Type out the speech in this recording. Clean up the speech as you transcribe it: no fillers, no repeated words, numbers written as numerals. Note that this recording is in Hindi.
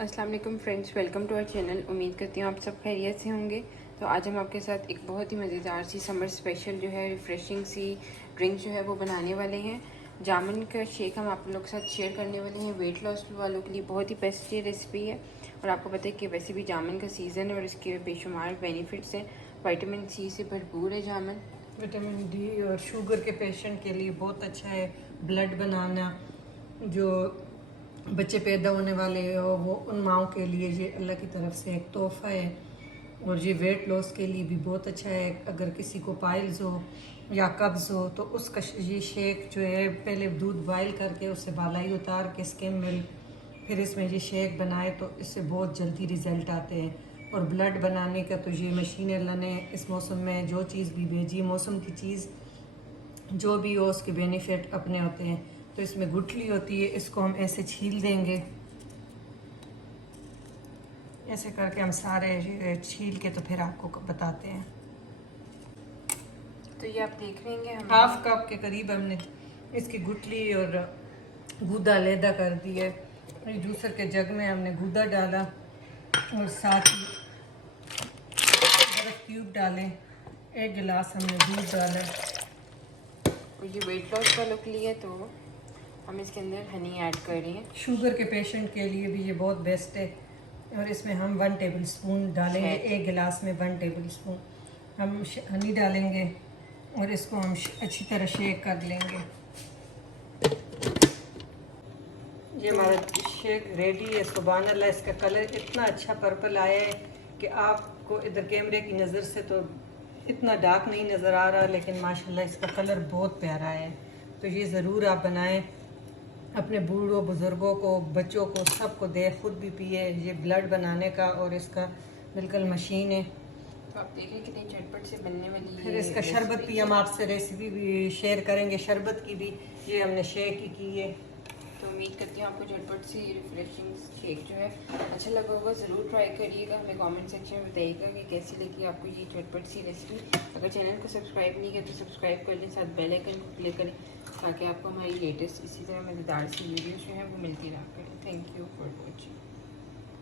अस्सलाम वालेकुम friends, welcome to our channel. उम्मीद करती हूँ आप सब खैरियत से होंगे। तो आज हम आपके साथ एक बहुत ही मज़ेदार सी समर स्पेशल जो है रिफ़्रेशिंग सी ड्रिंक जो है वो बनाने वाले हैं। जामुन का शेक हम आप लोगों के साथ शेयर करने वाले हैं। वेट लॉस वालों के लिए बहुत ही बेस्ट रेसिपी है और आपको पता है कि वैसे भी जामुन का सीज़न है और इसके बेशुमार बेनिफिट्स हैं। विटामिन सी से भरपूर है जामुन। विटामिन डी और शुगर के पेशेंट के लिए बहुत अच्छा है। ब्लड बनाना, जो बच्चे पैदा होने वाले हो वो उन माओं के लिए ये अल्लाह की तरफ से एक तोहफ़ा है। और ये वेट लॉस के लिए भी बहुत अच्छा है। अगर किसी को पाइल्स हो या कब्ज़ हो तो उसका ये शेक जो है, पहले दूध बॉयल करके उससे बालाई उतार के स्किम मिल्क फिर इसमें ये शेक बनाए तो इससे बहुत जल्दी रिज़ल्ट आते हैं। और ब्लड बनाने का तो ये मशीन अल्लाह ने इस मौसम में जो चीज़ भी भेजी, मौसम की चीज़ जो भी हो उसके बेनिफिट अपने होते हैं। तो इसमें गुठली होती है, इसको हम ऐसे छील देंगे। ऐसे करके हम सारे छील के तो फिर आपको बताते हैं। तो ये आप देख लेंगे, हम हाफ कप के करीब हमने इसकी गुठली और गूदा अलहदा कर दिया है। जूसर के जग में हमने गूदा डाला और साथ ही बर्फ क्यूब डाले। एक गिलास हमने दूध डाला। और ये वेट लॉस वालों के लिए तो हम इसके अंदर हनी ऐड कर रहे हैं। शुगर के पेशेंट के लिए भी ये बहुत बेस्ट है। और इसमें हम 1 टेबल स्पून डालेंगे। एक गिलास में 1 टेबल स्पून हम हनी डालेंगे और इसको हम अच्छी तरह शेक कर लेंगे। ये हमारा शेक रेडी है। सुभान अल्लाह, इसका कलर इतना अच्छा पर्पल आया है कि आपको इधर कैमरे की नज़र से तो इतना डार्क नहीं नज़र आ रहा, लेकिन माशाल्लाह इसका कलर बहुत प्यारा है। तो ये ज़रूर आप बनाएं, अपने बूढ़ों बुज़ुर्गों को, बच्चों को, सबको दे, खुद भी पिए। ये ब्लड बनाने का और इसका बिल्कुल मशीन है। तो आप देखिए कितनी झटपट से बनने वाली है। फिर इसका शरबत भी हम आपसे रेसिपी भी शेयर करेंगे, शरबत की भी। ये हमने शेक ही की है। तो उम्मीद करती हूँ आपको झटपट से रिफ्रेशिंग शेक जो है अच्छा लगा होगा। ज़रूर ट्राई करिएगा, हमें कमेंट सेक्शन में बताइएगा कि कैसी लगी आपको ये झटपट सी रेसिपी। अगर चैनल को सब्सक्राइब नहीं किया तो सब्सक्राइब कर लें, साथ बेल आइकन को क्लिक करें ताकि आपको हमारी लेटेस्ट इसी तरह मज़ेदार सी वीडियो जो है वो मिलती रहा करें। Thank you for watching.